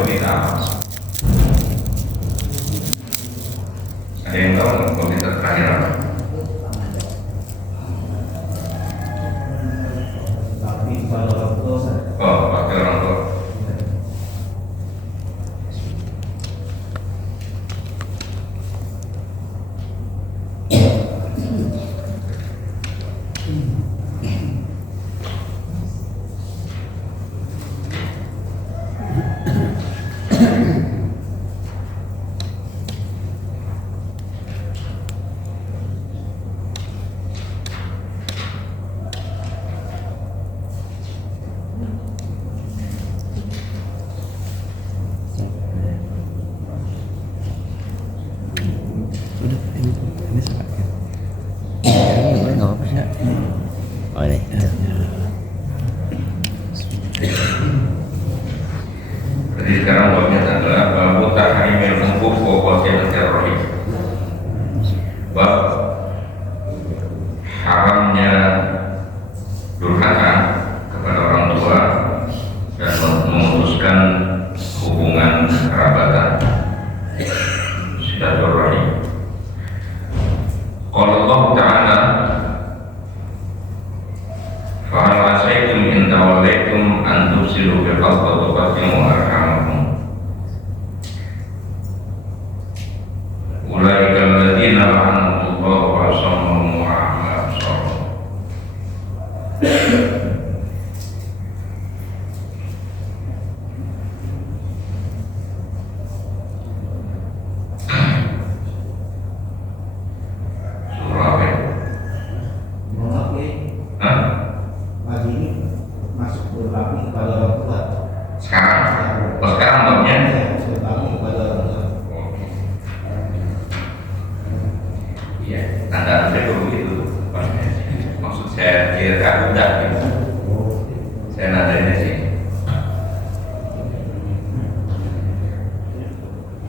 jodoh kita. Ada yang tahu nggak komentar terakhir apa? Oh, wakil orang tua. Ini sakit. Nggak apa-apa sih. Oh ini. Jadi sekarang babnya adalah babu tahrimil hukuk wa qatilatir rahim. Bab haramnya durhaka kepada orang tua dan memutuskan hubungan kerabatan silaturahim. Qala Allah Ta'ala fahal asaitum in tawallaitum an tufsidu fil ardi wa tuqatti'u arhamakum ulaika alladziina la'anahumullahu wa asammahum wa a'ma absarahum. Sekarang babnya iya, tanda saya begitu. Maksud saya kira udah gitu. Saya nadanya sih.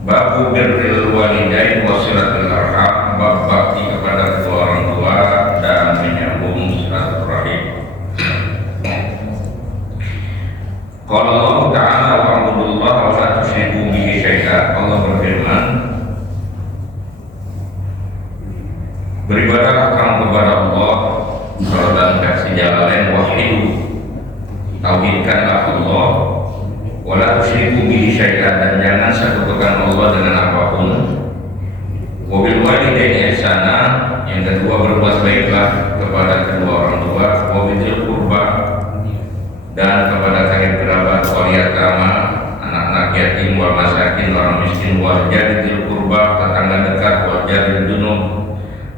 Babu birril walidain wa silatul arham, bab bakti kepada kedua orang tua dan menyambung silaturahim. Qala Allah Ta'ala wa'budullaha wa la tusyriku bihi syai'a. Allah berfirman, beribadahlah kamu kepada Allah dan kasih jalan lain, wahidu, tauhidkanlah Allah, wa la tusyriku bihi syai'a, dan jangan sekutukan Allah dengan apapun. Wa bil walidaini ihsana, yang kedua berbuat baiklah kepada kedua orang tua, wa bidzil qurba, dan kepada kerabat kerabat, wali yatama, anak-anak yatim, wal masakin, orang miskin, wal jaridil qurba, tetangga dekat, wal jaridil junub,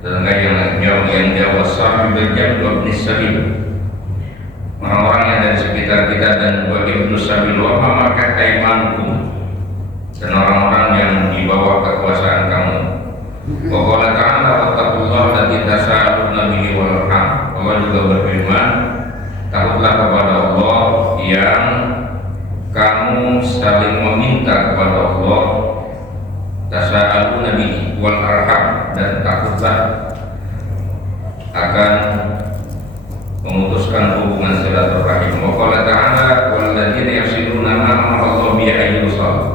tetangga yang jauh, yang jauh, sahabi berjam, wa ibnis sabil, orang-orang yang dari sekitar kita, dan wa ibnus sabil, wa mamakat aimanukum, dan orang-orang yang di bawah kekuasaan kamu. Wa qala ta'ala wattaqullaha alladzii tasaaluna bihi wal arham. Allah juga berfirman, takutlah kepada Allah yang kamu saling meminta kepada Allah, tasa'aluna bihi wal arham, dan takutlah akan memutuskan hubungan silaturahim. Wa qala ta'ala walladzina yasiluna ma amara Allah bi ayyusal.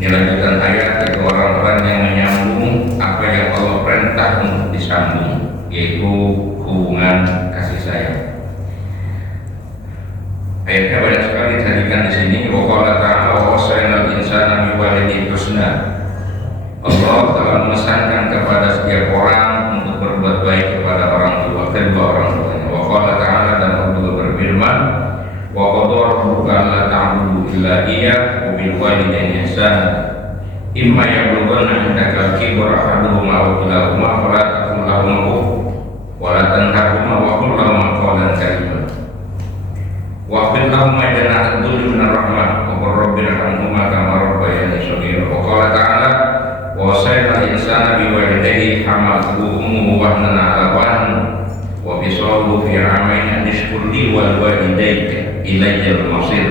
Ini lanjutan ayat, yaitu orang-orang yang menyambung apa yang Allah perintah untuk disambung, yaitu hubungan kasih sayang. Ayatnya banyak sekali dijadikan di sini. Wa qala ta'ala wa wasainal insana biwalidayhi husna. Allah telah memesankan kepada setiap orang untuk berbuat baik kepada orang tua, kedua orang tuanya. Wa qala ta'ala, dan Allah juga berfirman, wa qadara rabbuka alla ta'budu illa iyyah wa bil walidayni ihsana imma yablughanna 'indaka al-kibra ahaduhuma aw kilahuma fala taqul lahumā uff wa la tanharhumā wa qul lahumā qawlan karīmā waqfid lahumā janāha ad-dhulli minar rahmah wa qur rabbi irhamhumā kamā rabbayani shaghīra. Wa qala ta'ala wa wasainal insana biwalidayhi hamalatuhu ummuhu wahnan 'alā wahn wa fisaluhu fi 'amayn an ishkur li wal walidayka ilayyal masir.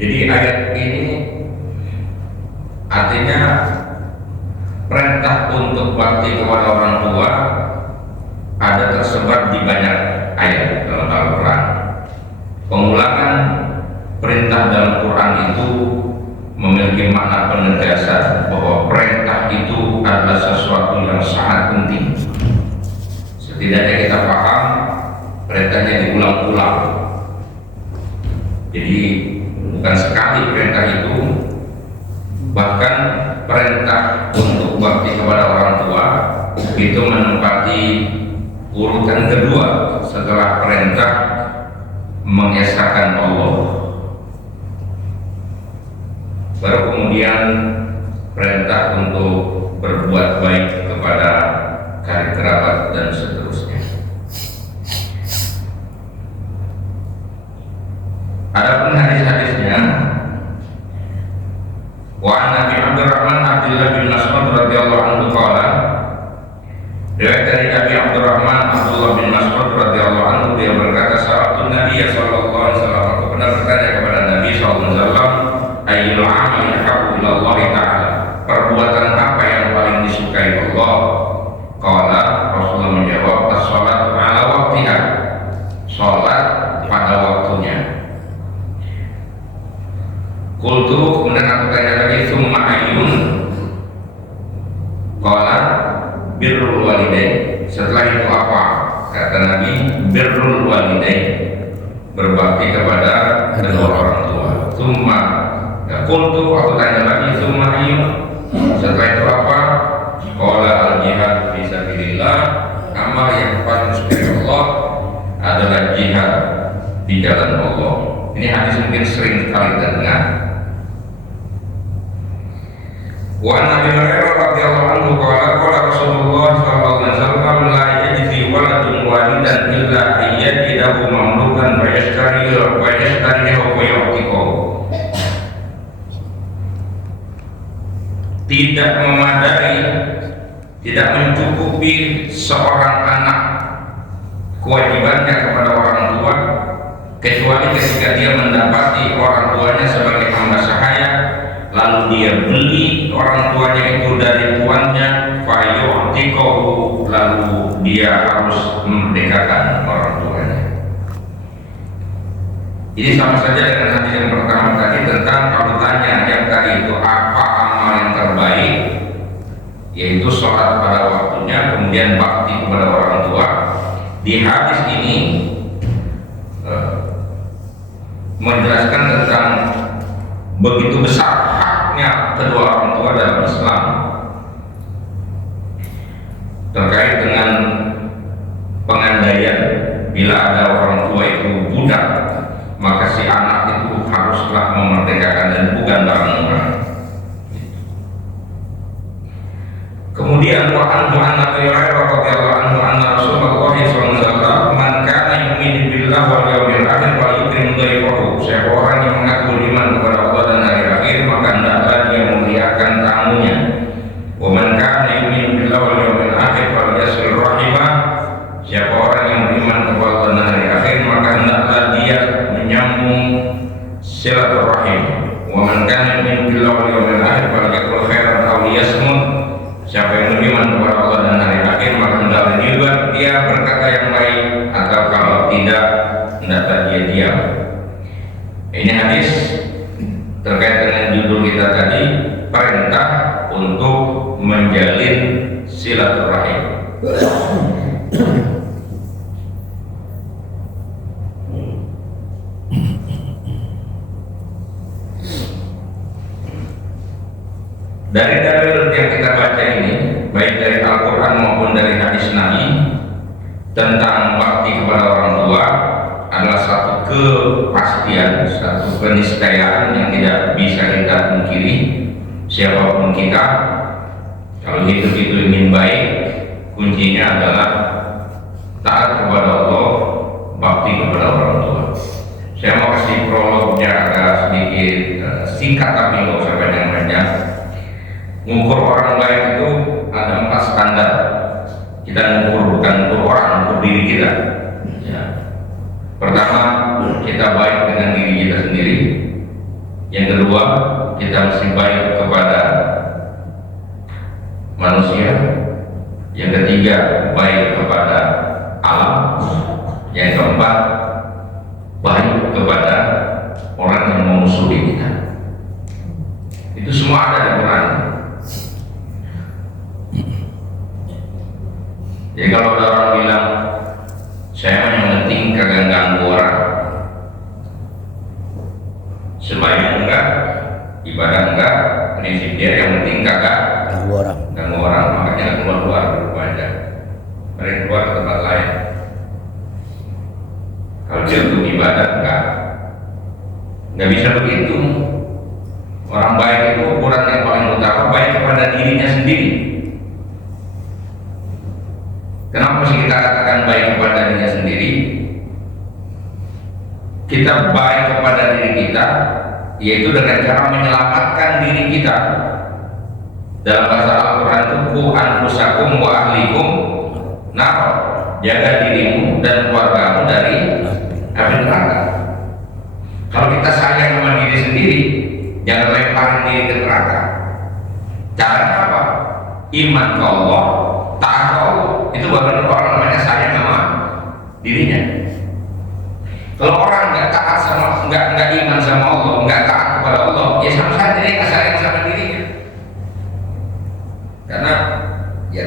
Jadi ayat ini artinya perintah untuk bakti kepada orang tua ada tersebar di banyak ayat dalam Al-Quran. Pengulangan perintah sunnah dalam Quran itu memiliki makna penegasan bahwa perintah itu adalah sesuatu yang sangat penting. Setidaknya kita paham perintahnya diulang-ulang. Jadi bukan sekali perintah itu, bahkan perintah untuk bakti kepada orang tua itu menempati urutan kedua setelah perintah mengesahkan Allah. Baru kemudian perintah untuk berbuat baik kepada karib kerabat dan seterusnya. Adapun hadis-hadisnya, wa an Nabi Abdurrahman Abdullah bin Mas'ud radhiyallahu anhu qala, riwayat dari Nabi Abdurrahman Abdullah bin Mas'ud radhiyallahu anhu, dia berkata, sa'altu Nabi sallallahu alaihi wasallam, aku pernah bertanya kepada Nabi sallallahu alaihi wasallam, ayyul amali ahabbu ila Allah ta'ala, perbuatan apa yang paling disukai Allah? Qala, Rasulullah menjawab, as-shalatu ala waqtiha, salat pada waktunya. Qultu, kemudian aku tanya lagi, summa ayyun? Qala, birrul walidain. Setelah itu apa? Kata Nabi, birrul walidain, berbakti kepada kedua orang tua. Summa, qultu, aku tanya lagi, summa ayyun? Setelah itu apa? Qala al-jihad fi sabilillah, amal yang paling disukai Allah adalah jihad di jalan Allah. Ini hadis mungkin sering sekali kita dengar. Wa an Abi Hurairah radhiyallahu anhu qala Rasulullah sallallahu alaihi wasallam, la yajzi waladun walidan illa ayyajidahu mamlukan wa yashtarihu wa yu'tiqu. Tidak memadai, tidak mencukupi seorang anak kewajibannya kepada orang tua kecuali ketika dia mendapati orang tuanya sebagai hamba sahaya, lalu dia beli orang tuanya itu dari tuannya, fayu'tiqahu, lalu dia harus memerdekakan orang tuanya. Ini sama saja dengan hadis yang pertama tadi tentang kalau tanya yang tadi itu apa amal yang terbaik, yaitu sholat pada waktunya, kemudian bakti kepada orang tua. Di hadis ini menjelaskan tentang begitu besar haknya kedua orang tua dalam Islam terkait dengan pengandaian. Bila ada orang tua itu budak, maka si anak itu haruslah memerdekakan dan bukan barang murah. Kemudian wa anhu an Abi Hurairah radhiyallahu anhu anna Rasulullah sallallahu alaihi wasallam, man kana yu'minu billahi wal yawmil akhir wa yukrim dhaifahu, siapa orang yang mengaku iman kepada Allah dan hari akhir, maka hendaklah dia memuliakan tamunya. Wa man kana yu'minu billahi wal yawmil akhir wa yasil rahimah, siapa orang yang beriman kepada Allah dan hari akhir, maka hendaklah dia menyambung silaturahim. Wa man kana yu'minu billahi wal yawmil akhir wa yaqul khairan aw yasmut, siapa yang beriman kepada Allah dan hari akhir, maka hendaklah juga dia berkata yang baik, atau kalau tidak hendaklah dia diam. Ini hadis terkait dengan judul kita tadi, perintah untuk menjalin silaturahim. Dari dalil yang kita baca ini, baik dari Al-Quran maupun dari hadis Nabi, tentang bakti kepada orang tua adalah satu kepastian, satu keniscayaan yang tidak bisa kita pungkiri. Siapapun kita, kalau hidup itu ingin baik, kuncinya adalah taat kepada Allah, bakti kepada orang tua. Saya mau kasih prolognya agak sedikit singkat, tapi nggak usah panjang-panjang. Mengukur orang baik itu ada 4 standar. Kita mengukur bukan mengukur orang, mengukur diri kita. Ya. Pertama, kita baik dengan diri kita sendiri. Yang kedua, kita mesti baik kepada manusia. Yang ketiga, baik kepada alam. Yang keempat, baik kepada orang yang memusuhi kalau ada orang bilang saya yang penting kagak ganggu orang, sembahyang enggak, ibadah enggak, prinsip dia yang penting kagak ganggu orang, makanya keluar rumah aja, mereka keluar ke tempat lain. Kalau dia untuk ibadah nggak bisa begitu. Orang baik itu ukuran yang paling utama baik kepada dirinya sendiri. Kenapa sih kita katakan baik kepada dirinya sendiri? Kita baik kepada diri kita, yaitu dengan cara menyelamatkan diri kita. Dalam bahasa Al-Quran itu ku anfusakum wa ahlikum nar, jaga dirimu dan keluargamu dari api neraka. Kalau kita sayang sama diri sendiri, jangan lemparin diri ke neraka. Caranya apa? Iman ke Allah, taat ke Allah. Itu baru orang namanya sayang sama dirinya. Kalau orang nggak taat sama, nggak iman sama Allah, nggak taat kepada Allah, ya sama saja dia nggak sayang sama dirinya. Karena ya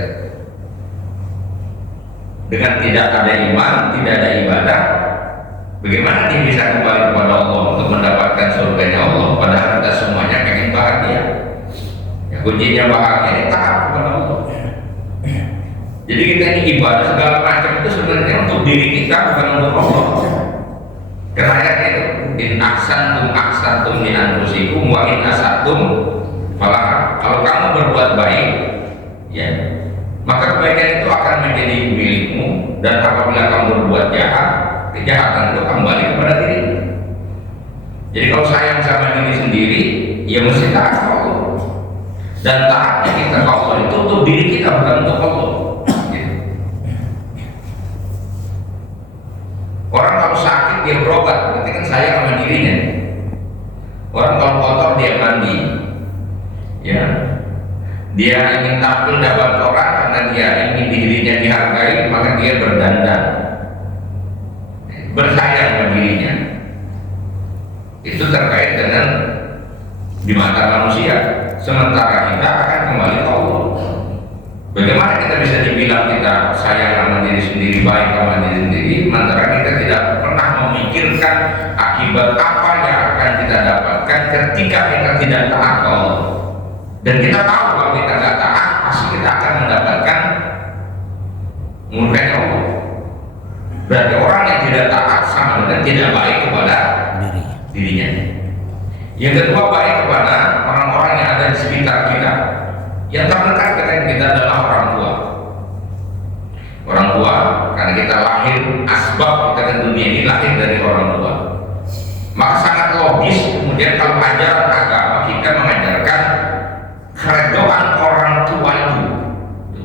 dengan tidak ada iman, tidak ada ibadah, bagaimana dia bisa kembali kepada Allah untuk mendapatkan surganya Allah? Padahal kita semuanya pengen bahagia. Ya, kuncinya bahagia ini taat kepada Allah. Jadi kita ini ibadah segala macam itu sebenarnya untuk diri kita, bukan untuk Allah. Karena ayatnya itu in ahsantum min anfusikum wa in asatum falah. Kalau kamu berbuat baik, ya, maka kebaikan itu akan menjadi milikmu, dan apabila kamu berbuat jahat, kejahatan itu kembali kepada diri. Jadi kalau sayang sama diri sendiri, ya mesti taat ke Allah. Dan taatnya kita ke Allah itu untuk diri kita, bukan untuk Allah. Orang kalau sakit dia berobat, berarti kan sayang sama dirinya. Orang kalau kotor dia mandi, ya, dia ingin tampil dapat orang karena dia ingin dirinya dihargai, maka dia berdandan, bersayang sama dirinya. Itu terkait dengan di mata manusia. Sementara kita akan kembali ke Allah. Bagaimana kita bisa dibilang kita sayang sama diri sendiri, baik sama diri sendiri, sementara kita tidak pernah memikirkan akibat apa yang akan kita dapatkan ketika kita tidak taat ke Allah. Dan kita tahu kalau kita tidak taat, pasti kita akan mendapatkan murkanya Allah. Berarti orang yang tidak taat sama dengan tidak baik kepada dirinya. Yang kedua, baik kepada orang-orang yang ada di sekitar kita. Yang terdekat dengan kita adalah orang tua. Orang tua, karena kita lahir, asbab kita ke dunia ini lahir dari orang tua. Maka sangat logis kemudian kalau ajaran agama kita mengajarkan keredoan orang tua itu.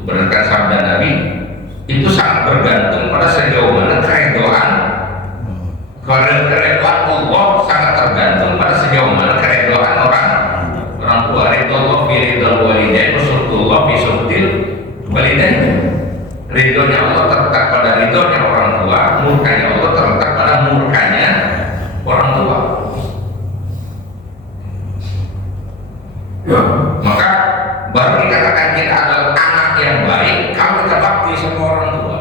Berdasarkan sabda Nabi, itu sangat bergantung pada sejauh mana keredoan Allah sangat tergantung pada sejauh mana keredoan orang tua. Ridho fi ridhal walidain, rasulullah fi suhtil walidain. Ridhonya Allah terletak pada ridhonya orang tua, murkanya Allah terletak pada murkanya orang tua. Maka baru dikatakan kita adalah anak yang baik kalau kita bakti sama orang tua.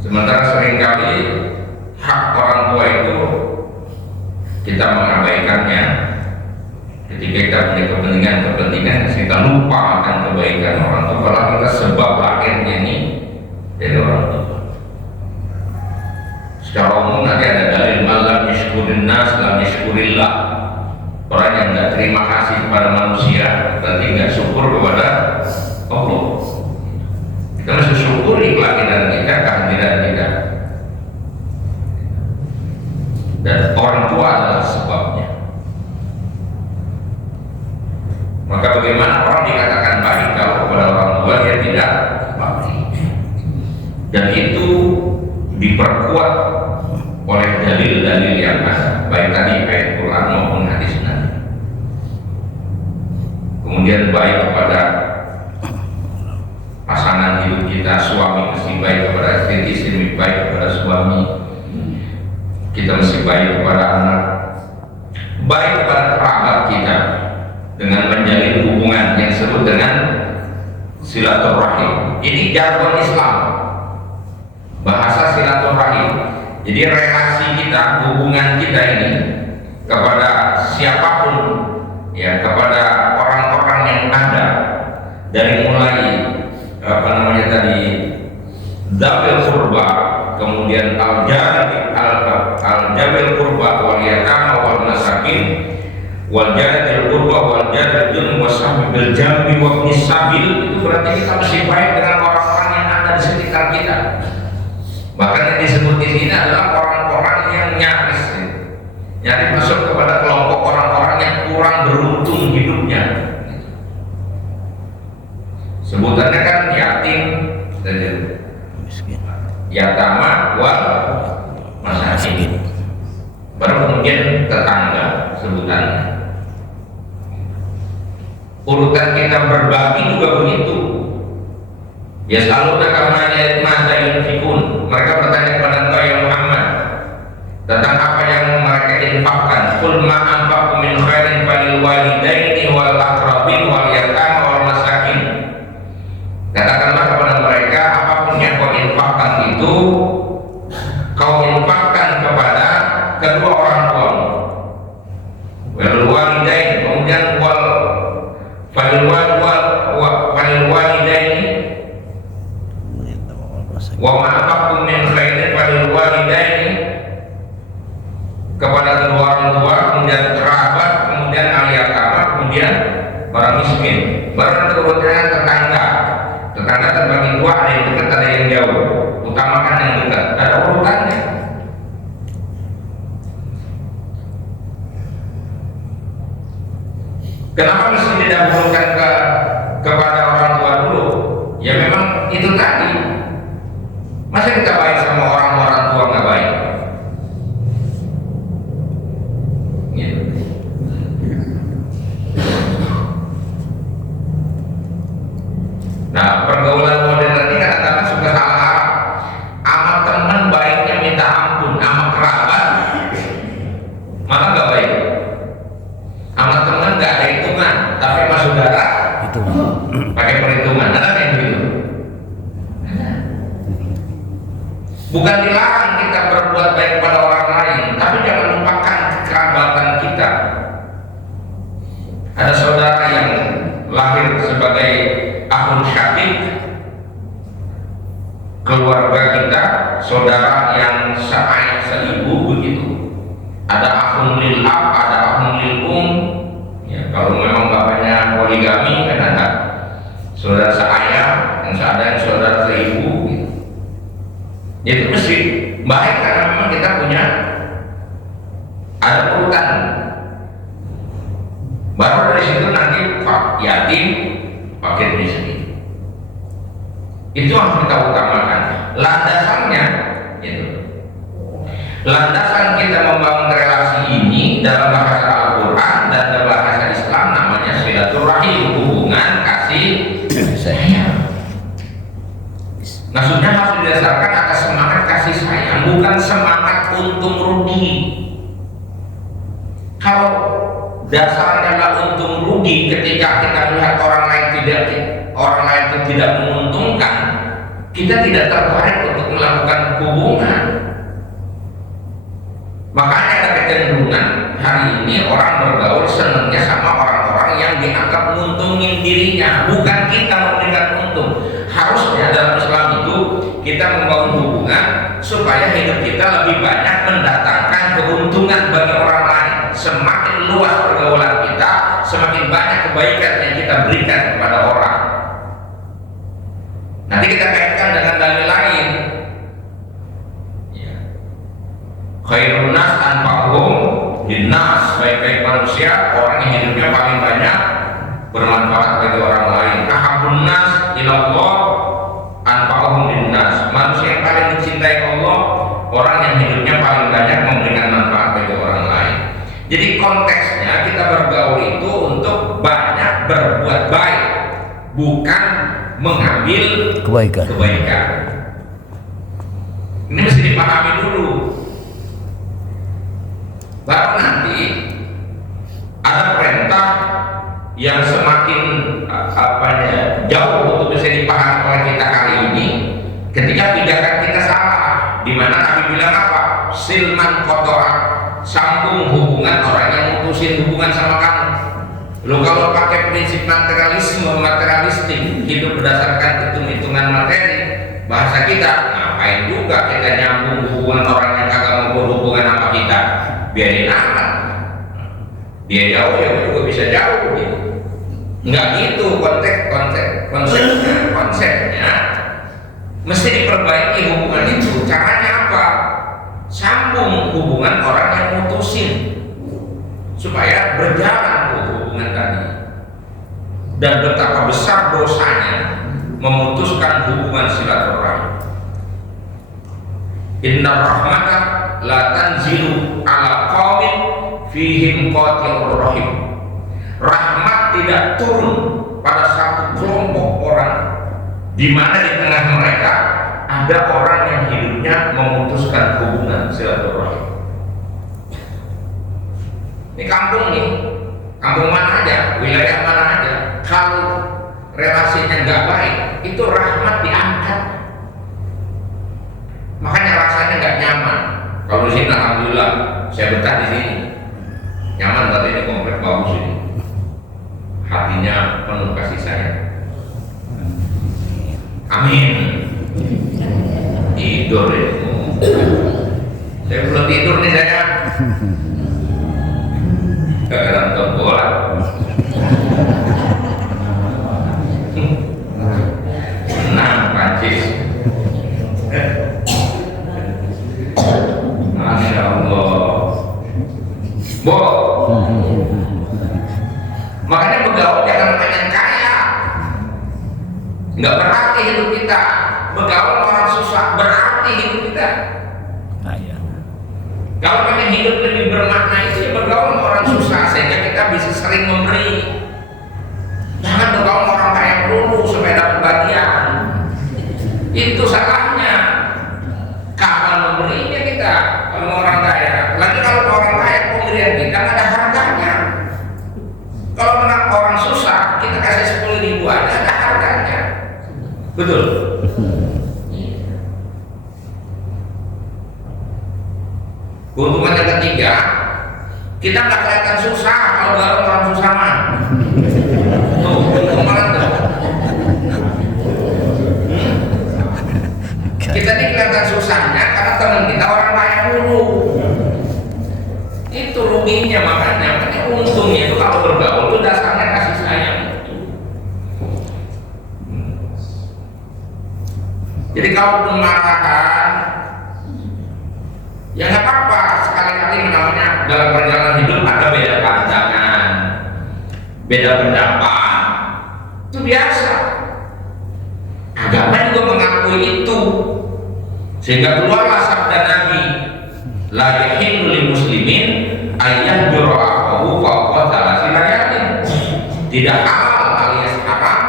Sementara seringkali hak orang tua itu kita mengabaikannya ketika kita punya kepentingan, kita lupa akan kebaikan orang tua. Kalau kita sebab lahirnya ini dari orang tua. Secara umum nanti ada dalil malam yashkurin nas lam yashkurillah. Orang yang tidak terima kasih kepada manusia berarti nggak syukur kepada Allah. Kita harus syukuri kelahiran kita, kehadiran kita. Dan orang tua adalah sebabnya. Maka bagaimana orang dikatakan baik kalau kepada orang tua dia tidak bakti? Dan itu diperkuat oleh dalil-dalil yang ada, baik tadi ayat Quran maupun hadis Nabi. Kemudian baik kepada pasangan hidup kita, suami mesti baik kepada istri baik kepada suami, kita mesti baik kepada anak, baik kepada kerabat kita dengan menjalin hubungan yang disebut dengan silaturahim. Ini jargon Islam, bahasa silaturahim. Jadi relasi kita, hubungan kita ini kepada siapapun, ya, kepada orang-orang yang ada, dari mulai Zabil Qurba, kemudian al-Jabil Qurba wal Yatama wal Masakin wal Jadil Qurba wal Jadil wasabil Jambi wa Nisabil. Itu berarti kita mesti baik dengan orang-orang yang ada di sekitar kita. Bahkan yang disebut di sini adalah orang-orang yang nyaris masuk kepada kelompok orang-orang yang kurang beruntung hidupnya. Sebutannya kan yatim, yatama wal masakin, baru kemudian tetangga sebutannya. Urutan kita berbagi juga begitu. Ya selalu masa yunfikun. Mereka bertanya kepada Engkau ya Muhammad tentang apa yang mereka infakkan. Qul ma anfaqtum min khairin falil walidaini wal aqrabin wal yatama wal masakin. Katakanlah kepada mereka, apapun yang kau infakkan itu kau infakkan kepada kedua orang tua. Wal walidain, kemudian wal falil walidaini wa ma anfaqtum min khairin falil walidaini, kepada kedua orang tua, kemudian kerabat, kemudian al-yatama, kemudian orang miskin. Baru turunnya tetangga. Tetangga terbagi dua, ada yang dekat, ada yang jauh. Utamakan yang dekat, ada urutannya. Kenapa mesti didahulukan kepada orang tua dulu? Ya memang itu tadi. Masa kita baik sama orang tua nggak baik? Gitu. Nah, pergaulan modern ini kadang-kadang suka salah arah. Sama teman baiknya minta ampun, sama kerabat malah nggak baik. Sama teman nggak ada hitungan, tapi sama saudara itu pakai perhitungan. Ada yang begitu. Bukan dilarang kita berbuat baik pada orang lain, tapi jangan lupakan kekerabatan kita. Ada saudara yang lahir sebagai akhun syakik, keluarga kita, saudara yang seayah seibu begitu. Ada akhun lil ab, ada akhun lil ya, kalau memang bapaknya poligami kan ada saudara seayah, yang seada yang saudara seibu gitu. Itu mesti baik karena memang kita punya ada urutan. Baru dari situ nanti pak yatim, fakir miskin. Itu harus kita utamakan. Landasannya, itu. Landasan kita membangun relasi ini dalam bahasa Al-Quran dan dalam bahasa Islam namanya silaturahim, hubungan kasih sayang. Maksudnya harus didasarkan atas semangat kasih sayang, bukan semangat untung rugi. Kalau dasarnya adalah untung rugi, ketika kita melihat orang lain itu tidak menguntungkan, kita tidak tertarik untuk melakukan hubungan. Makanya ada kecenderungan hari ini orang bergaul senangnya sama orang-orang yang dianggap menguntungin dirinya, bukan kita memberikan untung. Harusnya dalam Islam itu kita membangun hubungan supaya hidup kita lebih banyak mendatangkan keuntungan bagi orang lain. Semakin luas pergaulan kita, semakin banyak kebaikan yang kita berikan kepada orang. Nanti kita kaitkan dengan dalil lain. Ya. Khairun nas anfa'uhum linnas, baik-baik manusia orang yang hidupnya paling banyak bermanfaat bagi orang lain. Ahabbun nas ilallah anfa'uhum linnas, manusia yang paling dicintai Allah orang yang hidupnya paling banyak memberikan manfaat bagi orang lain. Jadi konteksnya kita bergaul itu untuk banyak berbuat baik, bukan mengambil kebaikan. Ini mesti dipahami dulu. Baru nanti Ada perintah yang semakin jauh untuk bisa dipahami oleh kita kali ini ketika tindakan kita salah, di mana Nabi bilang apa? Silman kotoran, sambung hubungan orang yang mutusin hubungan sama kamu. Lo kalau pakai prinsip materialistik, hidup berdasarkan hitung-hitungan materi, bahasa kita, ngapain juga kita nyambung hubungan orang yang kagak mau berhubungan sama kita? Biarin amat. Dia jauh ya juga bisa jauh gitu. Enggak gitu konsepnya. Mesti diperbaiki hubungan itu. Caranya apa? Sambung hubungan orang yang mutusin supaya berjalan hubungan tadi. Dan betapa besar dosanya memutuskan hubungan silaturahmi. Inna rahmata la tanzilu ala qaumin fihim qatilur rahim. Rahmat tidak turun pada satu kelompok orang di mana di tengah mereka ada orang yang hidupnya memutuskan hubungan silaturahim. Ini kampung nih, kampung mana aja, wilayah mana aja, kalau relasinya nggak baik, itu rahmat diangkat. Makanya rasanya nggak nyaman. Kalau di sini alhamdulillah saya betah di sini, nyaman, tapi ini komplek bagus ini, hatinya penuh kasih sayang. Amin. Tidur ya. Saya belum tidur nih saya. Gak nonton bola. Menang Prancis. Masya Allah. Makanya bergaul jangan banyak kaya. Nggak berarti hidup kita. Bergaul orang susah berarti hidup kita. Kalau pengen hidup lebih bermakna itu ya bergaul orang susah sehingga kita bisa sering memberi. Jangan bergaul orang kaya melulu supaya dapat bagian. Itu salahnya. Kapan memberinya kita kalau orang kaya? Lagi kalau orang kaya pemberian kita nggak ada harganya. Kalau menang orang susah kita kasih 10.000 aja ada harganya. Betul. Keuntungan yang ketiga, kita nggak kelihatan susah kalau gaul orang susah mah. Tuh, keuntungan tuh. Kita ini kelihatan susahnya karena teman kita orang kaya dulu. Itu ruginya, makanya untungnya itu kalau bergaul itu dasarnya kasih sayang. Jadi kalau pemarahan, ya nggak apa-apa, sekali-kali namanya dalam perjalanan hidup ada beda pandangan, beda pendapat, itu biasa. Agama juga mengakui itu, sehingga keluarlah sabda Nabi, la yahillu lil muslimin ayyan yura'ahu fawqa thalathi layalin. Tidak halal alias haram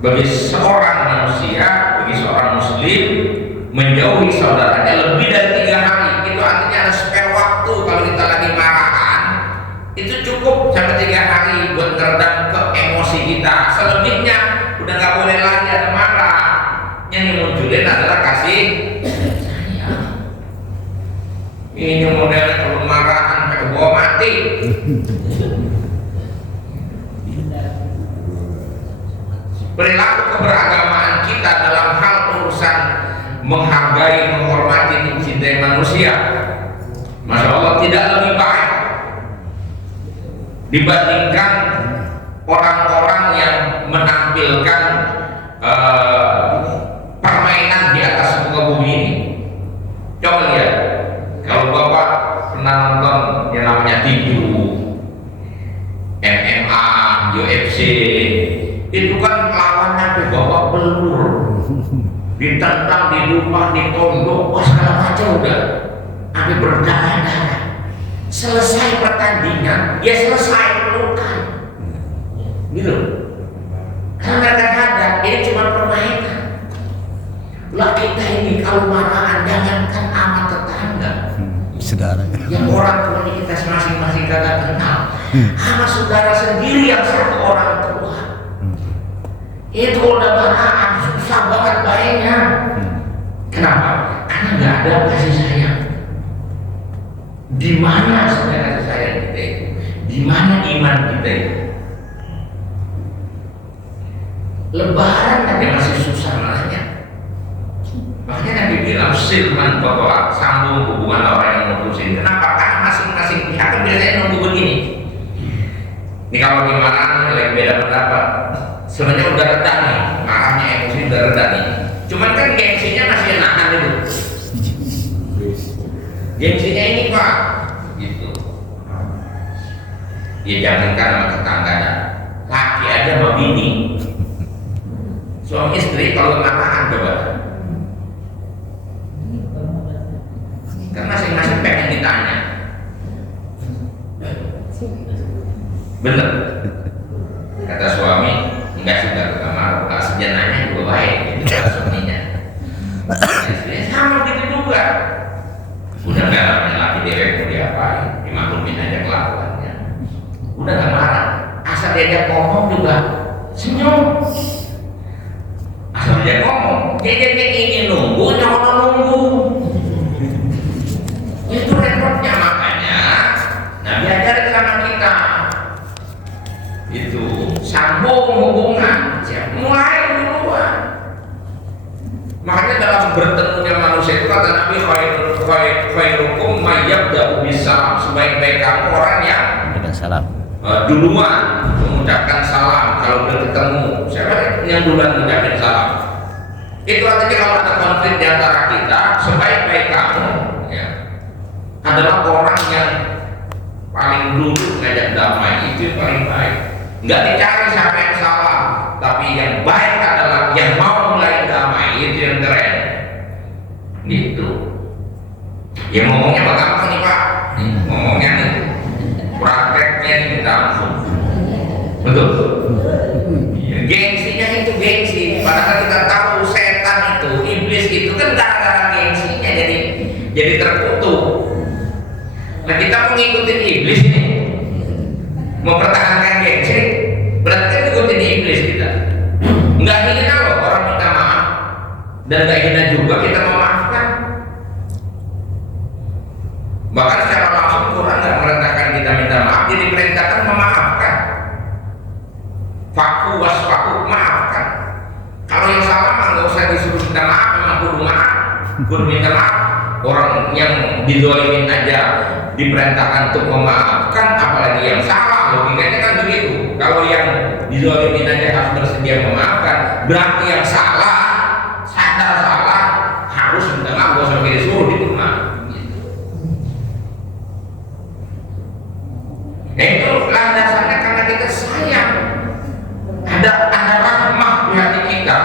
bagi seorang manusia, bagi seorang muslim menjauhi saudaranya lebih dari 3 hari. Itu artinya ada spare waktu. Kalau kita lagi marahan itu cukup sampai 3 hari buat meredam ke emosi kita. Selebihnya udah nggak boleh lagi ada marah. Yang dimunculin adalah kasih sayang. Ini modelnya kalau marahan sampai bawa mati. Perilaku keberagamaan kita dalam hal urusan menghargai, menghormati, mencintai manusia, Masya Allah tidak lebih baik dibandingkan orang-orang yang menampilkan permainan di atas muka bumi ini. Coba lihat, kalau Bapak pernah nonton yang namanya tinju, MMA, UFC, itu kan lawannya Bapak belur, ditendang, dilumah, ditondok, wah segala macam udah, sampai berdarah-darah. Selesai pertandingan, ya selesai pelukan, gitu. Karena mereka sadar ini cuma permainan. Lah kita ini kalau marahan jangankan sama tetangga, saudara, yang orang tuanya kita masing-masing kagak kenal, sama saudara sendiri yang satu orang tua. Itu udah beranak susah banget baiknya. Kenapa? Karena nggak ada kasih sayang. Di mana sebenarnya kasih sayang kita itu? Di mana iman kita itu? Lebaran aja masih susah nanya. Makanya Nabi bilang silman kotoa, sambung hubungan orang yang mutusin. Kenapa? Karena masing-masing pihak kan biasanya nunggu begini. Ini kalau gimana lagi beda pendapat. Sebenarnya udah reda nih, marahnya emosi udah reda nih. Cuman kan gengsinya masih nahan itu. Gengsinya ini Pak, gitu. Ya jangankan sama tetangganya, laki aja sama bini. Suami istri kalau marah coba. Kan masing-masing pengen ditanya. Bener. Kata suami, enggak sudah marah, kalau sejenanya juga baik. Gitu kata suaminya. Istrinya sama gitu juga. Udah nggak namanya laki dewek mau diapain? Dimaklumin aja kelakuannya. Udah nggak marah. Asal diajak ngomong juga senyum. Asal dia ngomong, dia ingin nunggu, nyono nunggu. Itu repotnya, makanya Nabi ajarin sama kita. Itu sambung hubungan, mulai duluan. Makanya dalam bertemunya manusia itu kata Nabi khairukum may yabda'u bisalam, sebaik-baik kamu orang yang Dengan salam. duluan mengucapkan salam kalau udah ketemu. Siapa yang duluan mengucapkan salam? Itu artinya kalau ada konflik di antara kita, sebaik-baik kamu ya, adalah orang yang paling dulu ngajak damai, itu yang paling baik. Nggak dicari siapa yang salah, tapi yang baik adalah yang mau mulai damai, itu yang keren. Gitu. Ya ngomongnya bagaimana nih Pak? Ngomongnya nih, prakteknya nih kita langsung. Betul. Ya, gengsinya itu gengsi. Padahal kita tahu setan itu, iblis itu kan gara-gara gengsinya jadi terkutuk. Nah kita mau ngikutin iblis ini, mau pertahankan gengsi, berarti kan ngikutin iblis kita. Nggak hina loh orang minta maaf, dan nggak hina juga kita memaafkan. Bahkan secara langsung Quran nggak merintahkan kita minta maaf, jadi perintahkan memaafkan. Faku wasfaku, maafkan. Kalau yang salah mah nggak usah disuruh minta maaf, memang kudu maaf, kudu minta maaf. Orang yang dizolimin aja diperintahkan untuk memaafkan, apalagi yang salah. Logikanya kan begitu. Kalau yang dizolimin aja harus bersedia memaafkan, berarti yang salah, sadar salah, harus minta maaf, gak usah disuruh diterima. Itu landasannya karena kita sayang, ada rahmah di hati kita,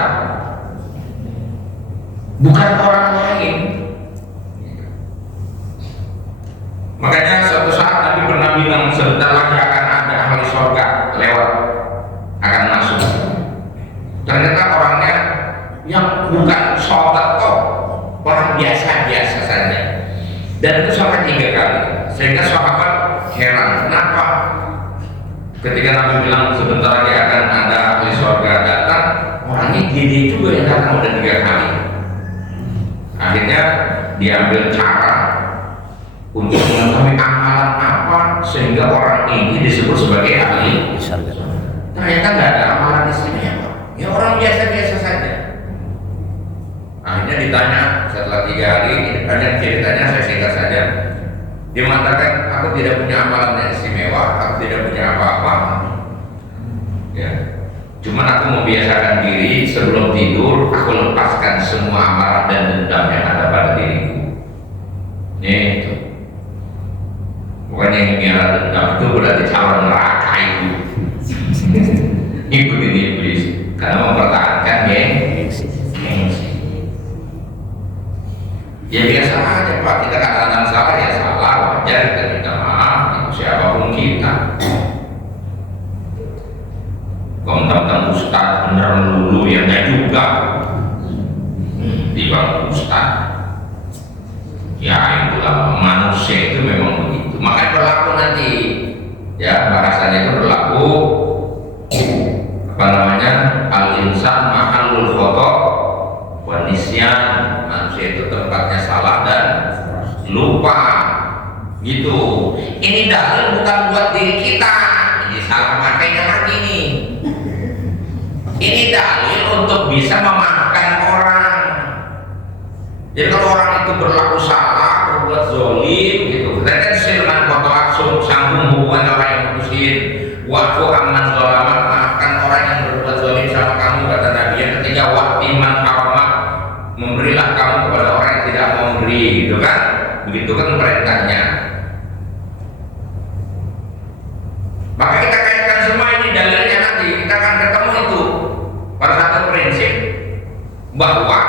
bukan orang lain. Makanya suatu saat Nabi pernah bilang sebentar lagi akan ada ahli surga lewat, akan masuk. Ternyata orangnya yang bukan sahabat kok, orang biasa-biasa saja. Dan itu sampai 3 kali. Sehingga sahabat heran, kenapa? Ketika Nabi bilang sebentar lagi akan ada ahli surga datang, orangnya gede juga yang datang udah 3 kali. Akhirnya diambil cara untuk mengetahui amalan apa sehingga orang ini disebut sebagai ahli Surga. Ternyata nggak ada amalan istimewa, ya orang biasa-biasa saja. Akhirnya ditanya setelah 3 hari, hanya ceritanya saya singkat saja. Dia mengatakan, aku tidak punya amalan yang istimewa, aku tidak punya apa-apa. Ya, cuman aku membiasakan diri sebelum tidur, aku lepaskan semua amarah dan dendam yang ada pada diriku. Itu. Bukan yang miara dendam itu berarti calon neraka itu. Ikutin iblis karena mempertahankan gengsi. Ya biasa aja Pak, kita kadang-kadang salah ya salah, wajar kita minta maaf, itu siapapun kita. Kalau tentang ustaz bener melulu ya enggak juga. Di bawah ustaz. Ya itulah manusia itu memang begitu. Makanya berlaku nanti Ya, bahasanya itu berlaku apa namanya, al-insan mahallul khoto wa nisyan, manusia itu tempatnya salah dan lupa gitu. Ini dalil bukan buat diri kita, ini salah makanya lagi nih. Ini dalil untuk bisa memaafkan orang. Jadi kalau orang itu berlaku salah, berbuat zolim gitu, kita kan dengan foto aksum sambung hubungan orang yang mutusin waktu aman zolamat, maafkan orang yang berbuat zolim sama kamu, kata Nabi. Yang ketiga waktiman haramat, memberilah kamu kepada orang yang tidak mau memberi, gitu kan? Begitu kan perintahnya. Maka kita kaitkan semua ini dalilnya, nanti kita akan ketemu itu pada satu prinsip bahwa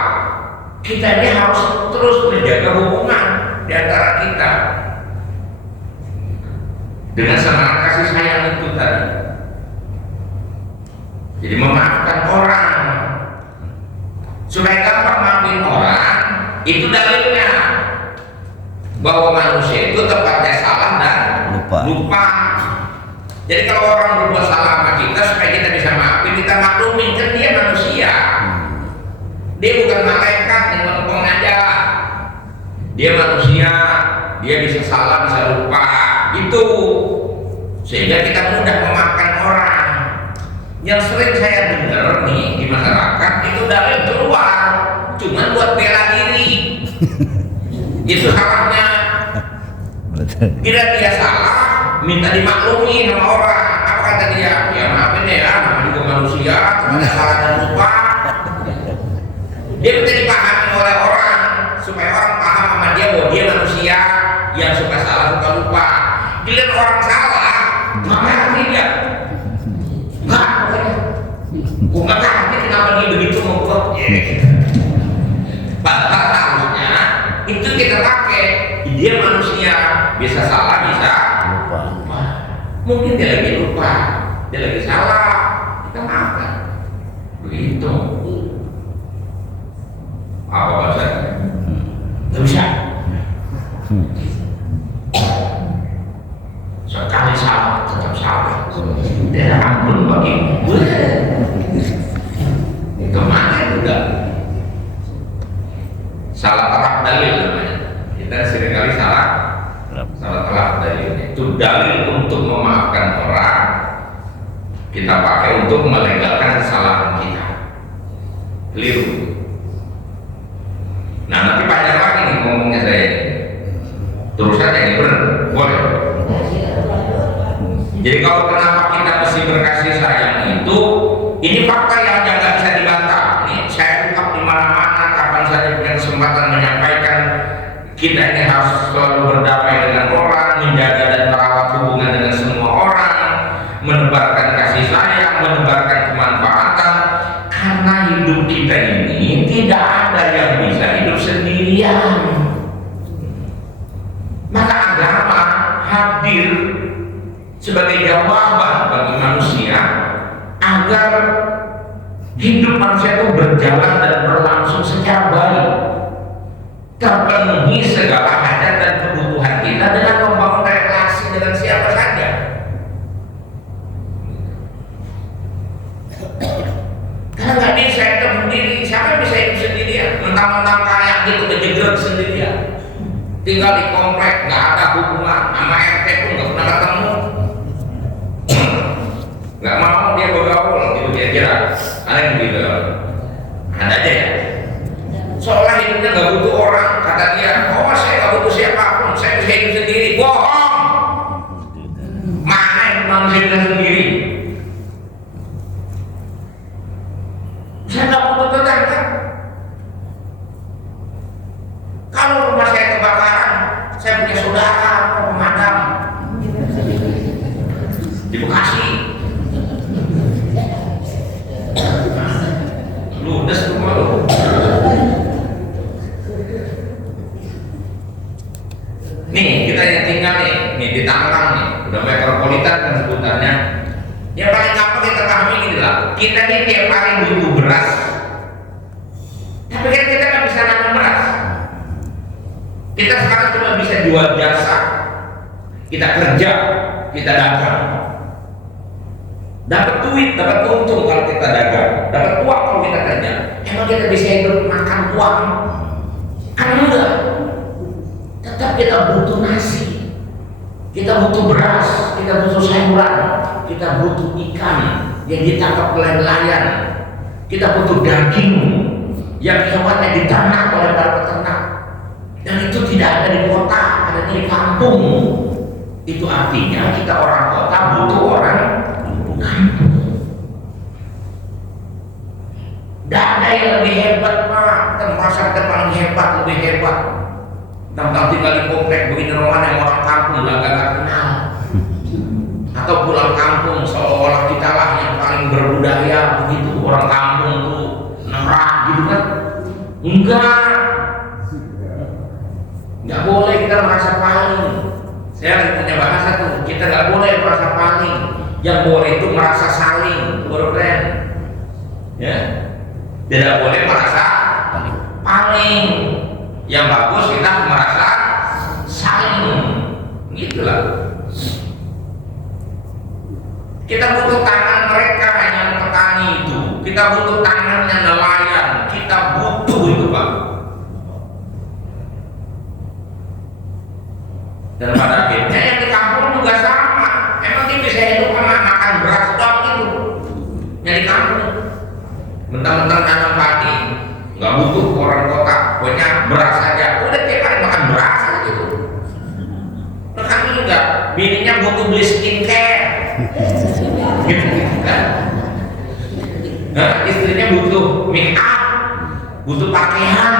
kita ini harus terus menjaga hubungan di antara kita dengan semangat kasih sayang itu tadi. Jadi memaafkan orang supaya gampang maafin orang, itu dalilnya bahwa manusia itu tempatnya salah dan lupa. Jadi kalau orang berbuat salah sama kita, supaya kita bisa maafin, kita maklumin kan dia manusia. Dia bukan malaikat yang melempeng aja. Dia manusia, dia bisa salah, bisa lupa. Itu sehingga kita mudah memaafkan orang. Yang sering saya dengar nih di masyarakat itu dalil keluar cuman buat bela diri. Itu salahnya. Tidak dia salah, minta dimaklumi sama orang. Apa kata dia? Ya maafin ya, namanya juga manusia, ada salah dan lupa. Dia minta dipahami oleh orang supaya orang paham sama dia bahwa dia manusia yang suka salah, suka lupa. Dilihat orang salah, marahin dia. Enggak, bukan ngerti kenapa dia begitu membuat. Padahal harusnya itu kita pakai. Dia manusia, bisa salah, bisa lupa. Mungkin dia lagi lupa, dia lagi salah, kita maafkan. Begitu. Apa bahasanya? Gak bisa. Sekali salah, tetap salah. Tidak ampun bagi gue. Kemana juga? Salah terap dalil namanya. Kita seringkali salah terap dalil. Itu dalil untuk memaafkan orang. Kita pakai untuk melegalkan kesalahan kita. Keliru. Nah nanti panjang lagi nih ngomongnya saya. Terus saja ini benar, boleh. Jadi kalau kenapa kita mesti berkasih sayang itu, ini fakta yang nggak bisa dibantah. Ini saya ungkap di mana-mana, kapan saja punya kesempatan menyampaikan. Kita ini harus selalu berdamai dengan orang, menjaga dan merawat hubungan dengan semua orang, menebarkan kasih sayang, menebarkan kemanfaatan. Karena hidup kita ini tidak ada yang bisa hidup sendirian. Maka agama hadir sebagai jawaban bagi manusia agar hidup manusia itu berjalan dan berlangsung secara baik, terpenuhi segala hajat dan kebutuhan kita dengan membangun relasi dengan siapa saja. Karena nggak bisa hidup sendiri. Siapa yang bisa hidup sendirian? Mentang-mentang kaya gitu kejegrek sendirian, tinggal di komplek, nggak ada hubungan sama RT pun nggak pernah ketemu, nggak mau dia bergaul gitu kira-kira. Ada yang begitu? Ada aja ya. Seolah hidupnya nggak butuh orang. Kata dia, oh saya nggak butuh siapapun, saya bisa hidup sendiri. Bohong. Mana yang manusia hidup sendiri? Saya nggak butuh tetangga. Kalau rumah saya kebakaran, saya punya saudara pemadam di Bekasi. Ludes rumah lu. Nih kita yang tinggal nih di Tangerang nih, udah metropolitan kan sebutannya. Yang paling gampang kita pahami gini lah, kita ini tiap hari butuh beras, tapi kan kita nggak bisa nanam beras. Kita sekarang cuma bisa jual jasa, kita kerja, kita dagang. Dapat duit, dapat untung kalau kita dagang, dapat uang kalau kita kerja. Emang kita bisa hidup makan uang? Kan enggak. Tetap kita butuh nasi, kita butuh beras, kita butuh sayuran, kita butuh ikan yang ditangkap oleh nelayan, kita butuh daging yang hewannya ditanak oleh para peternak. Dan itu tidak ada di kota, adanya di kampung. Itu artinya kita orang kota butuh orang kampung. Tidak ada yang lebih hebat Pak, termasuk paling hebat, lebih hebat. Tentang tinggal di komplek begini rumah yang orang kampung gak kenal, atau pulang kampung seolah-olah kita lah yang paling berbudaya begitu. Orang kampung tuh norak gitu kan? Nggak boleh kita merasa paling. Saya punya bahasa tuh, kita nggak boleh merasa paling. Yang boleh itu merasa saling, baru keren. Ya, tidak boleh merasa paling. Yang bagus kita merasa saling, gitulah. Kita butuh tangan mereka yang petani itu, kita butuh tangannya nelayan, kita butuh itu Pak. Dan pada akhirnya yang di kampung juga sama. Emang dia bisa hidup sama makan beras doang itu? Yang di kampung, mentang-mentang tanam padi, nggak butuh orang kota, pokoknya beras saja. Udah tiap hari makan beras aja gitu. Kan enggak, bininya butuh beli skincare, gitu kan? Nah, istrinya butuh make up, butuh pakaian,